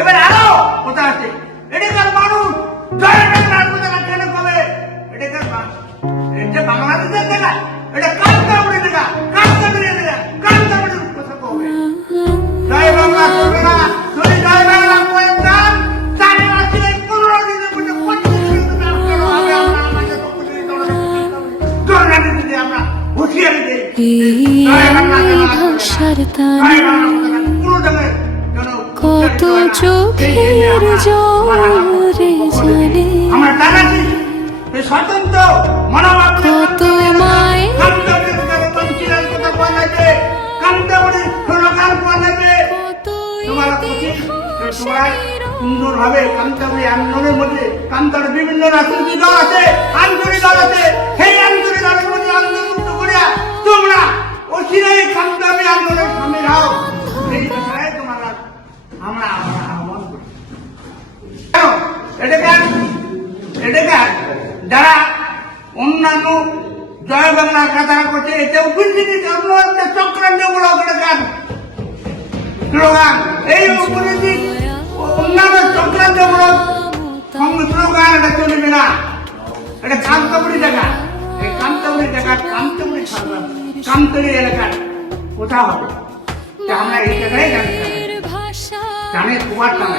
এবার আরো কথা আছে, এটাকার মানুষ জয় বাংলার কথা কেন কবে? এটাকার এটা বাংলাদেশের জায়গা, এটা কান্তাবুড়ি জায়গা, কান্তাবুড়ি জায়গা, কান্তাবুড়ির কথা কবে? জয় বাংলা করবে না, যদি জয় বাংলা করে যান, 4 মাসে 15 দিনের মধ্যে 25 দিনের রাষ্ট্র হবে। আমরা আমাদের পক্ষ থেকে জনগণের দিকে আমরা হুঁশিয়ারি দিই, জয় বাংলা ভাষার জয় টানে বাংলা পুরো জায়গায় কত চোখের জলে জানে আমরা জানাচ্ছি স্বতন্ত্র মনোভাব কত মায়ের সুন্দর ভাবে কান্তাবুড়ি আন্দোলনের মধ্যে কান্তার বিভিন্ন রাজনৈতিক দল আছে, আঞ্চলিক দল আছে, সেই আঞ্চলিক দলের মধ্যে অন্তর্ভুক্ত করিয়া তোমরা অচিরেই কান্তাবুড়ি আন্দোলনের সামিল হও। এই বিষয়ে তোমরা আমরা আহ্বান করি। এটাকার যারা অন্যান্য জয় বাংলার কাতারা করছে, এতে উপস্থিতি চক্রান্তমূলক এটাকার স্লোগান। এই উপস্থিতি অন্যান্য চক্রান্তমূলক স্লোগান এটা চলবে না। এটা কান্তাবুড়ি জায়গা, এই কান্তাবুড়ি জায়গার কান্তাবুড়ি ছাড়লাম, কান্তরি এলাকার কোথাও হবে আমরা এই জায়গায় জানি, জানে কুমার টানে